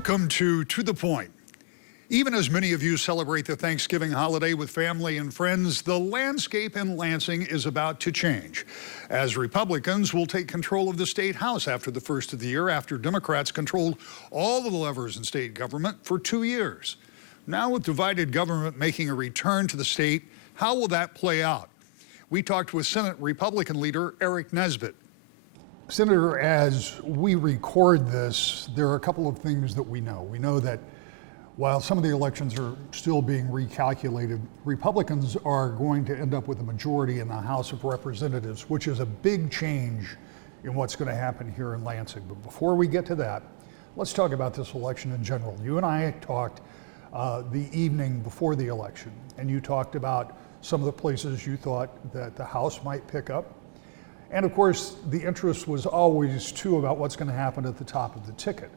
Welcome to the Point. Even as many of you celebrate the Thanksgiving holiday with family and friends, the landscape in Lansing is about to change, as Republicans will take control of the state house after the first of the year, after Democrats controlled all of the levers in state government for 2 years. Now, with divided government making a return to the state, how will that play out? We talked with Senate Republican leader Eric Nesbitt. Senator, as we record this, there are a couple of things that we know. We know that while some of the elections are still being recalculated, Republicans are going to end up with a majority in the House of Representatives, which is a big change in what's going to happen here in Lansing. But before we get to that, let's talk about this election in general. You and I talked the evening before the election, and you talked about some of the places you thought that the House might pick up. And of course, the interest was always too about what's going to happen at the top of the ticket.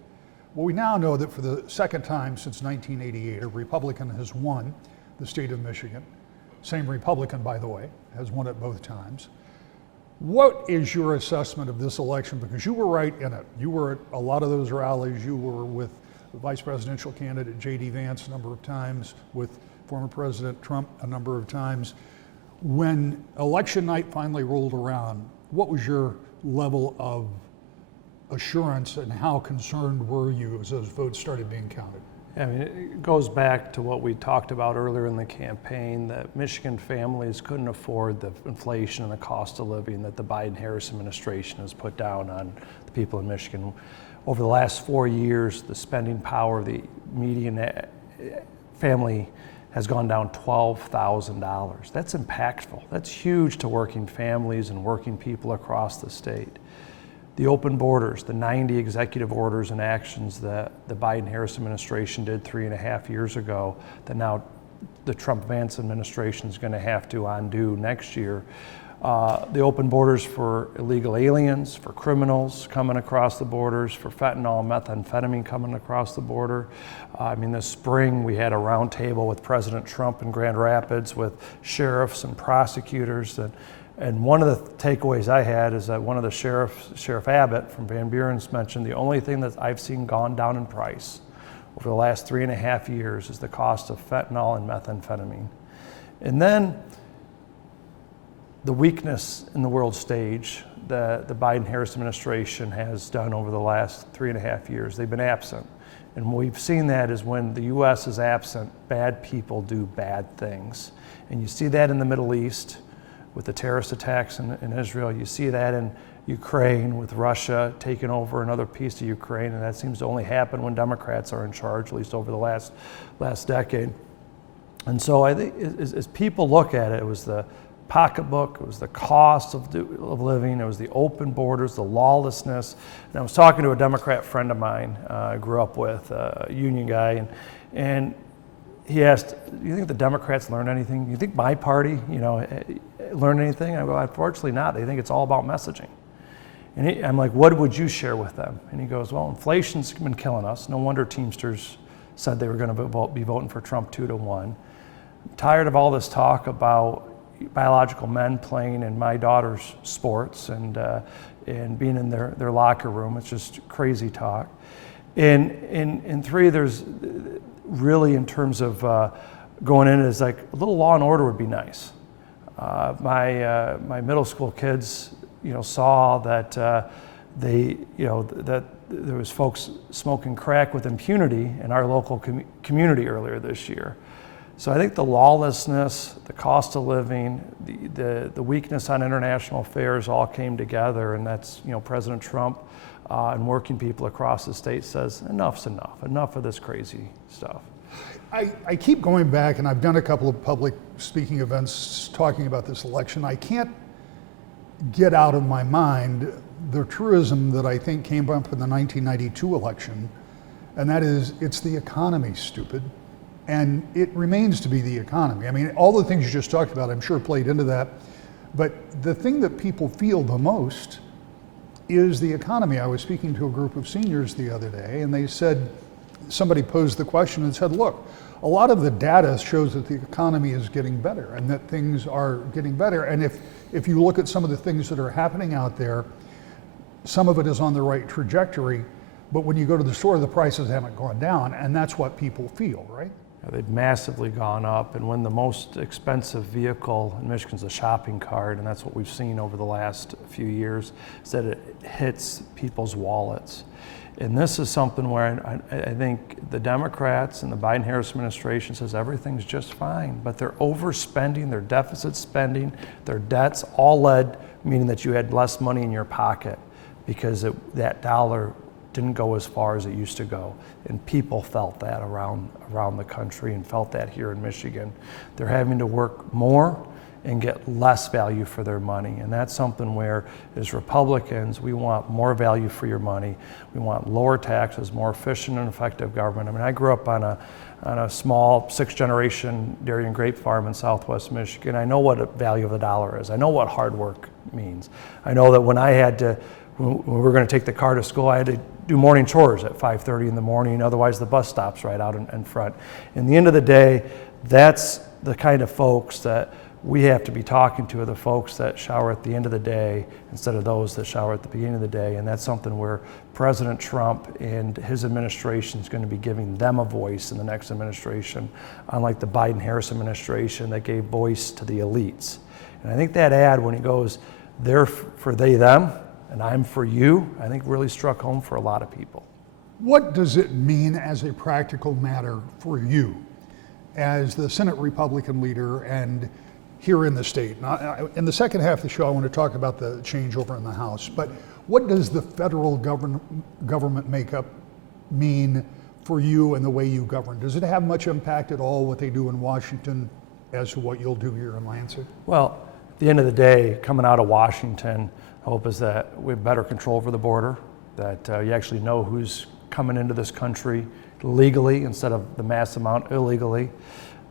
Well, we now know that for the second time since 1988, a Republican has won the state of Michigan. Same Republican, by the way, has won it both times. What is your assessment of this election? Because you were right in it. You were at a lot of those rallies. You were with the vice presidential candidate J.D. Vance a number of times, with former President Trump a number of times. When election night finally rolled around, what was your level of assurance and how concerned were you as those votes started being counted? I mean, it goes back to what we talked about earlier in the campaign, that Michigan families couldn't afford the inflation and the cost of living that the Biden-Harris administration has put down on the people in Michigan. Over the last 4 years, the spending power of the median family has gone down $12,000. That's impactful. That's huge to working families and working people across the state. The open borders, the 90 executive orders and actions that the Biden-Harris administration did 3.5 years ago, that now the Trump-Vance administration is going to have to undo next year. The open borders for illegal aliens, for criminals coming across the borders, for fentanyl, methamphetamine coming across the border. I mean, this spring we had a roundtable with President Trump in Grand Rapids with sheriffs and prosecutors. And one of the takeaways I had is that one of the Sheriff Abbott from Van Buren's mentioned the only thing that I've seen gone down in price over the last 3.5 years is the cost of fentanyl and methamphetamine. And then the weakness in the world stage that the Biden-Harris administration has done over the last 3.5 years. They've been absent. And we've seen that is when the U.S. is absent, bad people do bad things. And you see that in the Middle East with the terrorist attacks in Israel. You see that in Ukraine with Russia taking over another piece of Ukraine. And that seems to only happen when Democrats are in charge, at least over the last decade. And so I think as people look at it, it was the pocketbook, it was the cost of living, it was the open borders, the lawlessness. And I was talking to a Democrat friend of mine I grew up with, a union guy, and he asked, do you think the Democrats learned anything? Do you think my party, learned anything? I go, unfortunately not. They think it's all about messaging. And I'm like, what would you share with them? And he goes, well, inflation's been killing us. No wonder Teamsters said they were going to be voting for Trump 2-1. I'm tired of all this talk about biological men playing in my daughter's sports and being in their locker room. It's just crazy talk. And three, there's really, in terms of going in, is like a little law and order would be nice. My middle school kids, saw that that there was folks smoking crack with impunity in our local community earlier this year. So I think the lawlessness, the cost of living, the weakness on international affairs all came together, and that's, President Trump and working people across the state says, enough's enough of this crazy stuff. I keep going back, and I've done a couple of public speaking events talking about this election. I can't get out of my mind the truism that I think came up in the 1992 election, and that is, it's the economy, stupid. And it remains to be the economy. I mean, all the things you just talked about, I'm sure played into that. But the thing that people feel the most is the economy. I was speaking to a group of seniors the other day, and they said, somebody posed the question and said, look, a lot of the data shows that the economy is getting better and that things are getting better. And if you look at some of the things that are happening out there, some of it is on the right trajectory. But when you go to the store, the prices haven't gone down, and that's what people feel, right? They've massively gone up, and when the most expensive vehicle in Michigan is a shopping cart, and that's what we've seen over the last few years, is that it hits people's wallets. And this is something where I think the Democrats and the Biden-Harris administration says everything's just fine, but they're overspending, they're deficit spending, their debts, all led, meaning that you had less money in your pocket because that dollar didn't go as far as it used to go. And people felt that around the country and felt that here in Michigan. They're having to work more and get less value for their money. And that's something where, as Republicans, we want more value for your money. We want lower taxes, more efficient and effective government. I mean, I grew up on a small 6th-generation dairy and grape farm in Southwest Michigan. I know what the value of the dollar is. I know what hard work means. I know that when we were going to take the car to school, I had to do morning chores at 5:30 in the morning, otherwise the bus stops right out in front. In the end of the day, that's the kind of folks that we have to be talking to, are the folks that shower at the end of the day instead of those that shower at the beginning of the day. And that's something where President Trump and his administration is going to be giving them a voice in the next administration, unlike the Biden-Harris administration that gave voice to the elites. And I think that ad, when he goes, "They're for they, them, and I'm for you," I think really struck home for a lot of people. What does it mean as a practical matter for you as the Senate Republican leader and here in the state? Now, in the second half of the show, I want to talk about the changeover in the House, but what does the federal government makeup mean for you and the way you govern? Does it have much impact at all, what they do in Washington, as to what you'll do here in Lansing? Well, at the end of the day, coming out of Washington, the hope is that we have better control over the border, that you actually know who's coming into this country legally instead of the mass amount illegally,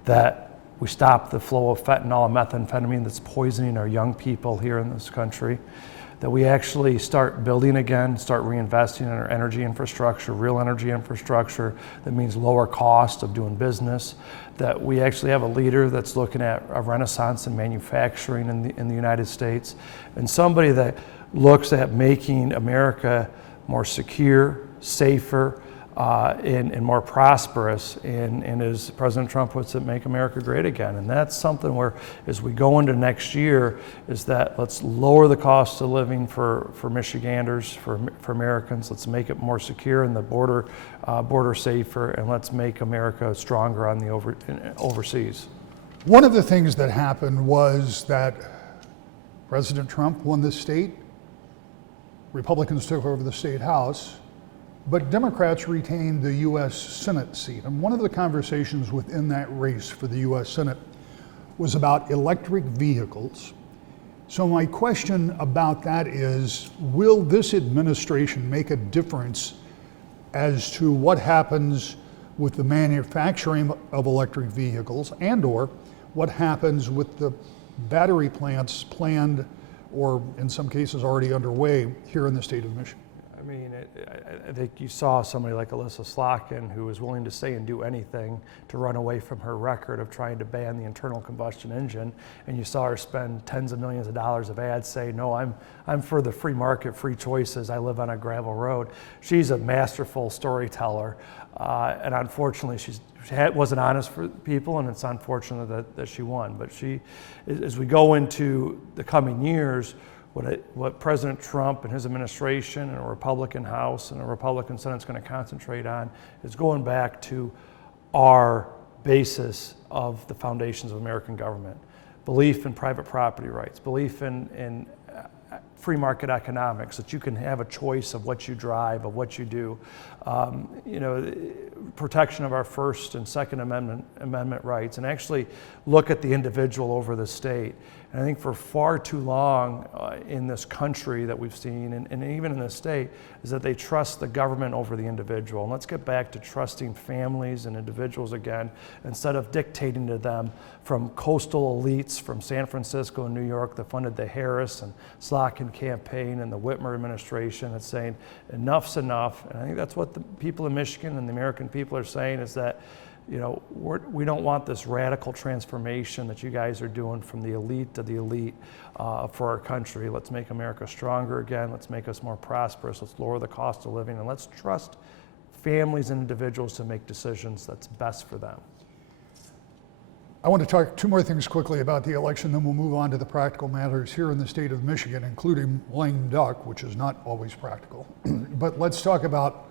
that we stop the flow of fentanyl and methamphetamine that's poisoning our young people here in this country, that we actually start building again, start reinvesting in our energy infrastructure, real energy infrastructure that means lower cost of doing business, that we actually have a leader that's looking at a renaissance in manufacturing in the United States, and somebody that looks at making America more secure, safer, and more prosperous, and as President Trump puts it, make America great again. And that's something where, as we go into next year, is that let's lower the cost of living for Michiganders, for Americans. Let's make it more secure and the border safer, and let's make America stronger on the overseas. One of the things that happened was that President Trump won the state, Republicans took over the state House, but Democrats retained the U.S. Senate seat. And one of the conversations within that race for the U.S. Senate was about electric vehicles. So my question about that is, will this administration make a difference as to what happens with the manufacturing of electric vehicles, and/or what happens with the battery plants planned, or in some cases already underway, here in the state of Michigan? I mean, I think you saw somebody like Alyssa Slotkin, who was willing to say and do anything to run away from her record of trying to ban the internal combustion engine, and you saw her spend tens of millions of dollars of ads say, "No, I'm for the free market, free choices. I live on a gravel road." She's a masterful storyteller, and unfortunately, she wasn't honest for people, and it's unfortunate that she won. But as we go into the coming years, what President Trump and his administration and a Republican House and a Republican Senate is going to concentrate on is going back to our basis of the foundations of American government. Belief in private property rights, belief in free market economics, that you can have a choice of what you drive, of what you do. Protection of our First and Second Amendment rights, and actually look at the individual over the state. And I think for far too long in this country that we've seen, and even in the state, is that they trust the government over the individual. And let's get back to trusting families and individuals again, instead of dictating to them from coastal elites from San Francisco and New York that funded the Harris and Slotkin campaign and the Whitmer administration that's saying enough's enough. And I think that's what the people in Michigan and the American people are saying, is that we don't want this radical transformation that you guys are doing from the elite to the elite for our country. Let's make America stronger again. Let's make us more prosperous. Let's lower the cost of living, and let's trust families and individuals to make decisions that's best for them. I want to talk two more things quickly about the election, then we'll move on to the practical matters here in the state of Michigan, including lame duck, which is not always practical. But let's talk about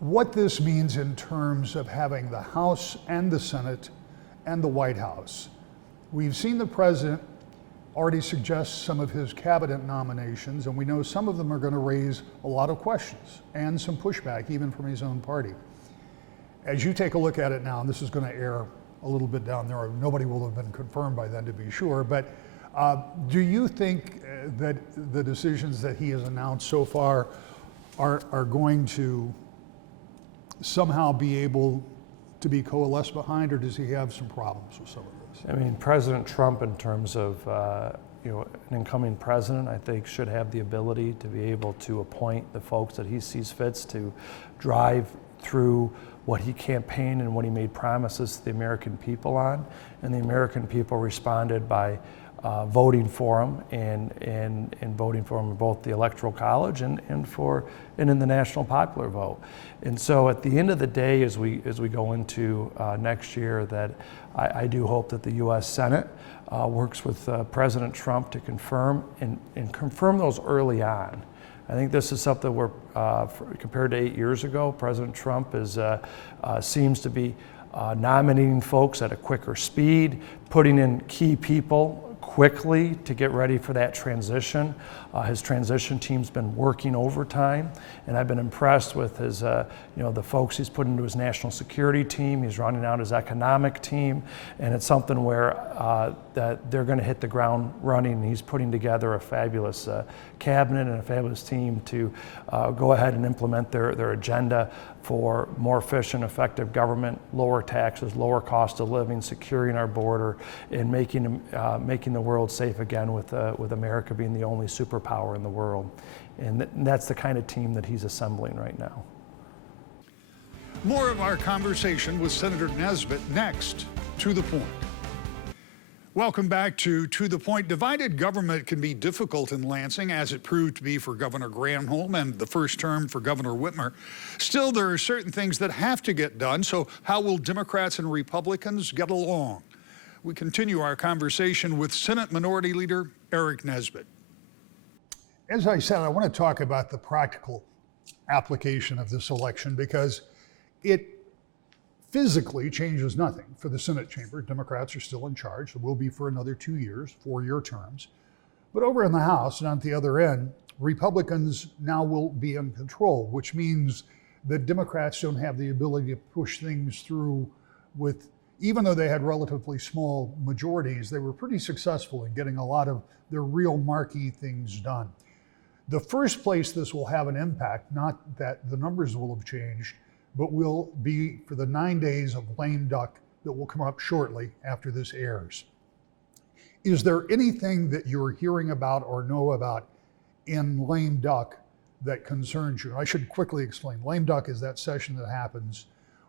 what this means in terms of having the House and the Senate and the White House. We've seen the president already suggest some of his cabinet nominations, and we know some of them are going to raise a lot of questions and some pushback, even from his own party. As you take a look at it now, and this is going to air a little bit down there, nobody will have been confirmed by then to be sure, but do you think that the decisions that he has announced so far are going to somehow be able to be coalesced behind, or does he have some problems with some of this? I mean, President Trump, in terms of an incoming president, I think should have the ability to be able to appoint the folks that he sees fits to drive through what he campaigned and what he made promises to the American people on. And the American people responded by voting for him and voting for him in both the Electoral College and in the national popular vote. And so at the end of the day, as we go into next year, that I do hope that the U.S. Senate works with President Trump to confirm and confirm those early on. I think this is something where, compared to 8 years ago, President Trump seems to be nominating folks at a quicker speed, putting in key people quickly to get ready for that transition. His transition team's been working overtime, and I've been impressed with his, the folks he's put into his national security team. He's running out his economic team, and it's something where that they're going to hit the ground running. He's putting together a fabulous cabinet and a fabulous team to go ahead and implement their agenda for more efficient, effective government, lower taxes, lower cost of living, securing our border, and making the world safe again with America being the only superpower in the world. And that's the kind of team that he's assembling right now. More of our conversation with Senator Nesbitt next. To the Point. Welcome back to the Point. Divided government can be difficult in Lansing, as it proved to be for Governor Granholm and the first term for Governor Whitmer. Still, there are certain things that have to get done, so how will Democrats and Republicans get along? We continue our conversation with Senate Minority Leader Eric Nesbitt. As I said, I want to talk about the practical application of this election because it physically changes nothing for the Senate chamber. Democrats are still in charge. They will be for another 2 years, 4-year terms. But over in the House and on the other end, Republicans now will be in control, which means that Democrats don't have the ability to push things through with, even though they had relatively small majorities, they were pretty successful in getting a lot of their real marquee things done. The first place this will have an impact, not that the numbers will have changed, but will be for the 9 days of lame duck that will come up shortly after this airs. Is there anything that you're hearing about or know about in lame duck that concerns you? I should quickly explain. Lame duck is that session that happens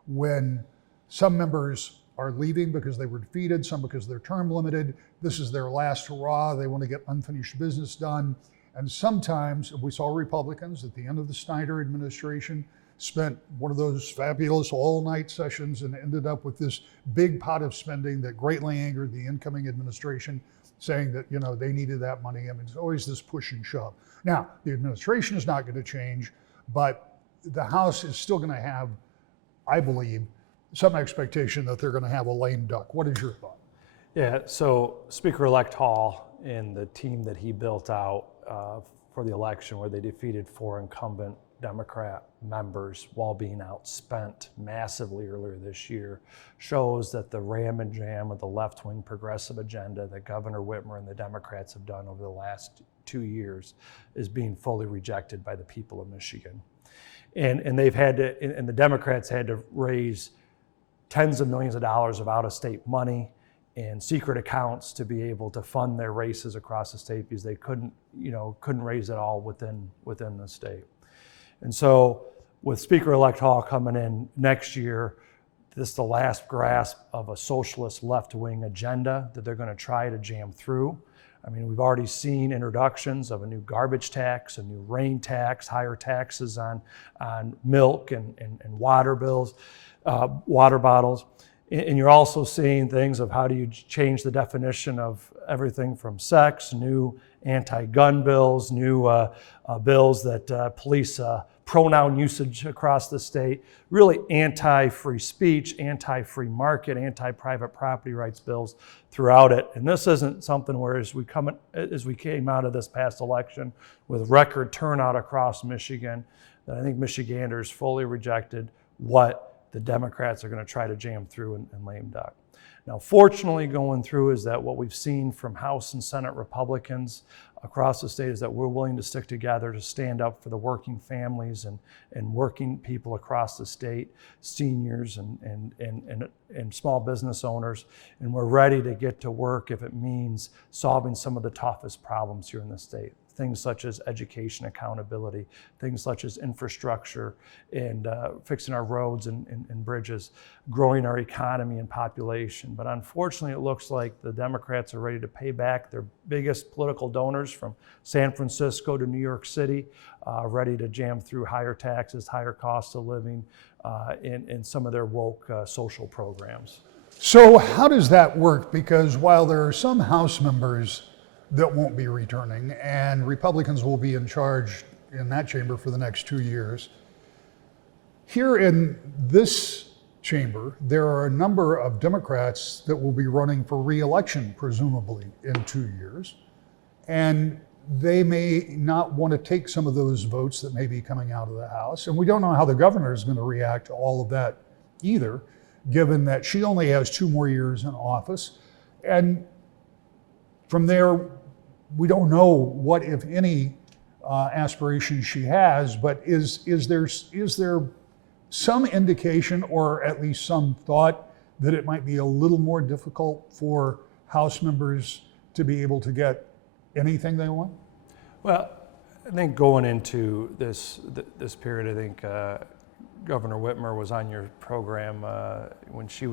when some members are leaving because they were defeated, some because they're term limited. This is their last hurrah. They want to get unfinished business done. And sometimes, we saw Republicans at the end of the Snyder administration spent one of those fabulous all-night sessions and ended up with this big pot of spending that greatly angered the incoming administration, saying that, they needed that money. I mean, it's always this push and shove. Now, the administration is not going to change, but the House is still going to have, I believe, some expectation that they're going to have a lame duck. What is your thought? Yeah, so Speaker-elect Hall and the team that he built out for the election, where they defeated 4 incumbent Democrat members while being outspent massively earlier this year, shows that the ram and jam of the left-wing progressive agenda that Governor Whitmer and the Democrats have done over the last 2 years is being fully rejected by the people of Michigan. And they've had to, and the Democrats had to raise tens of millions of dollars of out-of-state money and secret accounts to be able to fund their races across the state because they couldn't raise it all within the state. And so with Speaker-elect Hall coming in next year, this is the last grasp of a socialist left-wing agenda that they're going to try to jam through. I mean, we've already seen introductions of a new garbage tax, a new rain tax, higher taxes on milk and water bills, water bottles. And you're also seeing things of how do you change the definition of everything from sex, new anti-gun bills, new bills that police pronoun usage across the state, really anti-free speech, anti-free market, anti-private property rights bills throughout it. And this isn't something where as we came out of this past election with record turnout across Michigan, that I think Michiganders fully rejected what the Democrats are going to try to jam through in lame duck. Now, fortunately, going through is that what we've seen from House and Senate Republicans across the state is that we're willing to stick together to stand up for the working families and working people across the state, seniors and small business owners. And we're ready to get to work if it means solving some of the toughest problems here in the state. Things such as education accountability, things such as infrastructure and fixing our roads and bridges, growing our economy and population. But unfortunately, it looks like the Democrats are ready to pay back their biggest political donors from San Francisco to New York City, ready to jam through higher taxes, higher cost of living, in some of their woke social programs. So how does that work? Because while there are some House members that won't be returning, and Republicans will be in charge in that chamber for the next 2 years. Here in this chamber, there are a number of Democrats that will be running for re-election, presumably in 2 years, and they may not want to take some of those votes that may be coming out of the House, and we don't know how the governor is going to react to all of that either, given that she only has 2 more years in office, and from there, we don't know what, if any, aspirations she has, but is there some indication or at least some thought that it might be a little more difficult for House members to be able to get anything they want? Well, I think going into this period, I think Governor Whitmer was on your program when she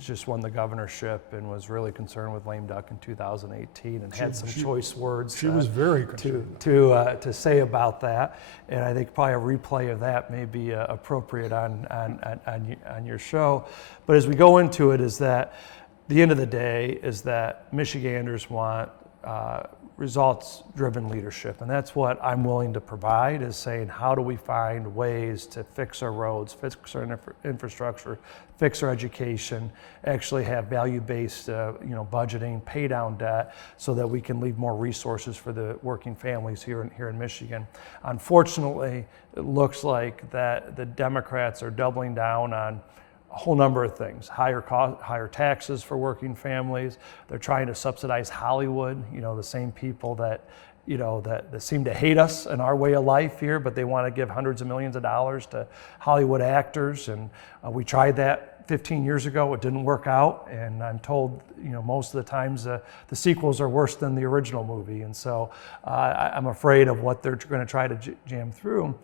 just won the governorship and was really concerned with lame duck in 2018 and had some choice words. She was very concerned to say about that, and I think probably a replay of that may be appropriate on your show. But as we go into it, is that the end of the day is that Michiganders want results-driven leadership, and that's what I'm willing to provide, is saying how do we find ways to fix our roads, fix our infrastructure, fix our education, actually have value-based budgeting, pay down debt, so that we can leave more resources for the working families here in Michigan. Unfortunately, it looks like that the Democrats are doubling down on a whole number of things: higher taxes for working families. They're trying to subsidize Hollywood. The same people that seem to hate us and our way of life here, but they want to give hundreds of millions of dollars to Hollywood actors. And we tried that 15 years ago. It didn't work out, and I'm told most of the times the sequels are worse than the original movie. And so I'm afraid of what they're going to try to jam through.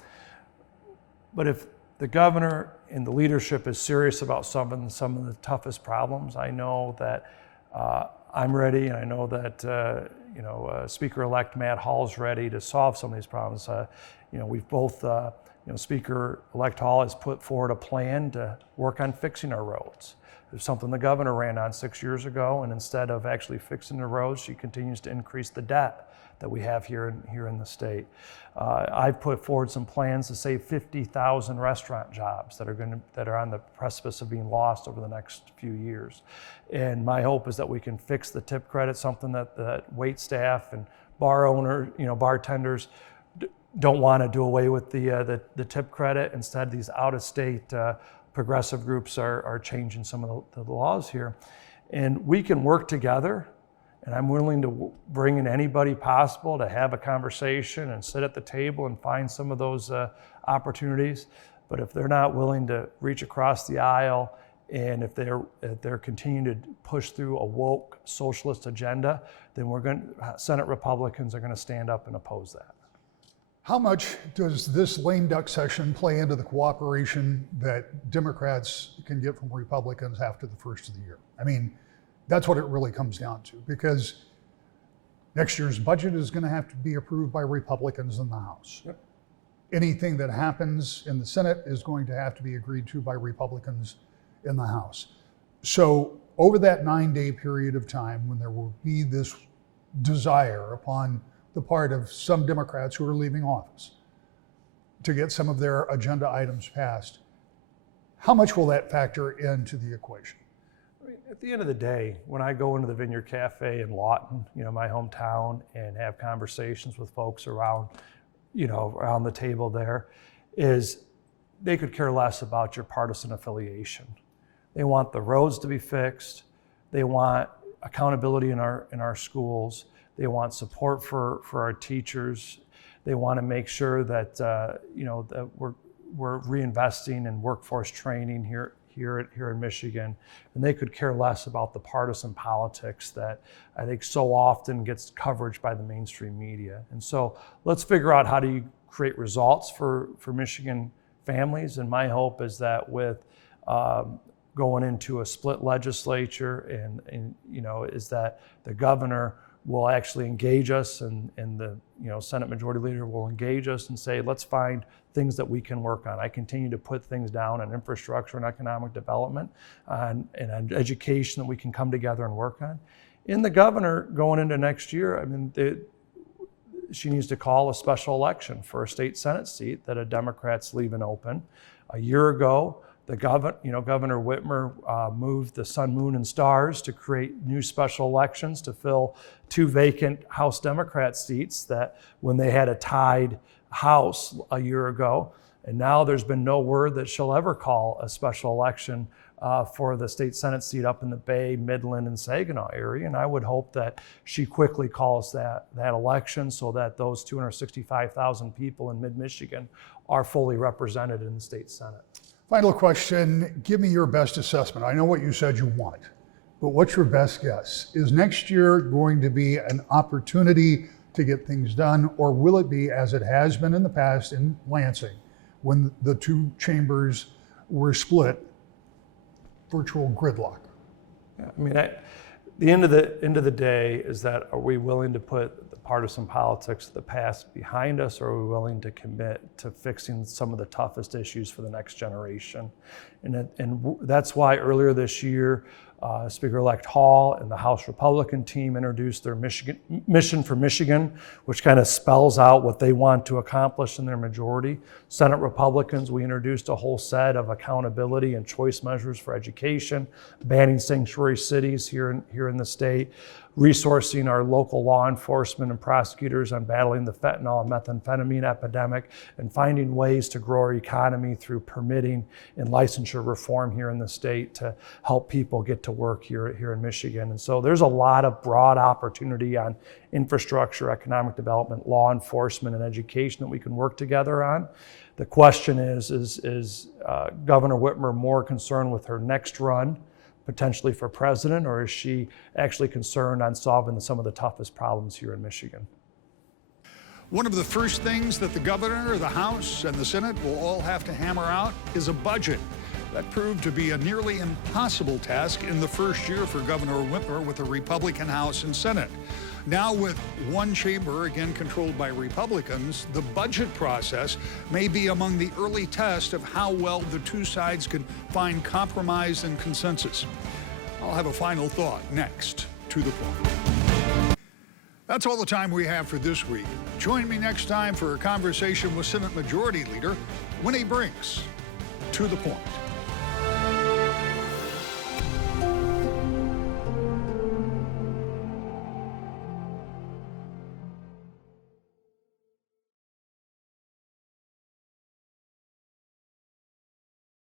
But if the governor and the leadership is serious about some of the toughest problems, I know that I'm ready, and I know that Speaker-elect Matt Hall's ready to solve some of these problems. We've both, Speaker-elect Hall has put forward a plan to work on fixing our roads. It's something the governor ran on 6 years ago, and instead of actually fixing the roads, she continues to increase the debt that we have here in the state. I've put forward some plans to save 50,000 restaurant jobs that are on the precipice of being lost over the next few years. And my hope is that we can fix the tip credit, something that wait staff and bartenders don't want to do away with the tip credit. Instead, these out-of-state progressive groups are changing some of the laws here. And we can work together. And I'm willing to bring in anybody possible to have a conversation and sit at the table and find some of those opportunities. But if they're not willing to reach across the aisle, and if they're continuing to push through a woke socialist agenda, then Senate Republicans are going to stand up and oppose that. How much does this lame duck session play into the cooperation that Democrats can get from Republicans after the first of the year? I mean, that's what it really comes down to, because next year's budget is going to have to be approved by Republicans in the House. Yep. Anything that happens in the Senate is going to have to be agreed to by Republicans in the House. So over that 9-day period of time, when there will be this desire upon the part of some Democrats who are leaving office to get some of their agenda items passed, how much will that factor into the equation? I mean, at the end of the day, when I go into the Vineyard Cafe in Lawton, my hometown, and have conversations with folks around the table there, is they could care less about your partisan affiliation. They want the roads to be fixed. They want accountability in our schools. They want support for our teachers. They want to make sure that that we're reinvesting in workforce training here in Michigan, and they could care less about the partisan politics that I think so often gets coverage by the mainstream media. And so let's figure out how do you create results for Michigan families. And my hope is that with going into a split legislature and is that the governor will actually engage us, and the Senate Majority Leader will engage us and say, let's find things that we can work on. I continue to put things down on infrastructure and economic development and education that we can come together and work on. In the governor going into next year, I mean, she needs to call a special election for a state Senate seat that a Democrat's leaving open. A year ago, Governor Whitmer moved the sun, moon, and stars to create new special elections to fill 2 vacant House Democrat seats that when they had a tied House a year ago. And now there's been no word that she'll ever call a special election for the state Senate seat up in the Bay, Midland, and Saginaw area. And I would hope that she quickly calls that election so that those 265,000 people in mid-Michigan are fully represented in the state Senate. Final question, give me your best assessment. I know what you said you want, but what's your best guess? Is next year going to be an opportunity to get things done, or will it be, as it has been in the past in Lansing, when the 2 chambers were split, virtual gridlock? Yeah, I mean, the end of the day is that, are we willing to put the partisan politics of the past behind us, or are we willing to commit to fixing some of the toughest issues for the next generation? And that's why earlier this year, Speaker-elect Hall and the House Republican team introduced their Mission for Michigan, which kind of spells out what they want to accomplish in their majority. Senate Republicans, we introduced a whole set of accountability and choice measures for education, banning sanctuary cities here in the state, resourcing our local law enforcement and prosecutors on battling the fentanyl and methamphetamine epidemic, and finding ways to grow our economy through permitting and licensure reform here in the state to help people get to work here in Michigan. And so there's a lot of broad opportunity on infrastructure, economic development, law enforcement, and education that we can work together on. The question is Governor Whitmer more concerned with her next run, potentially for president, or is she actually concerned on solving some of the toughest problems here in Michigan? One of the first things that the governor, the House, and the Senate will all have to hammer out is a budget. That proved to be a nearly impossible task in the first year for Governor Whitmer with a Republican House and Senate. Now, with one chamber again controlled by Republicans, the budget process may be among the early tests of how well the 2 sides can find compromise and consensus. I'll have a final thought next. To the point. That's all the time we have for this week. Join me next time for a conversation with Senate Majority Leader Winnie Brinks. To the point.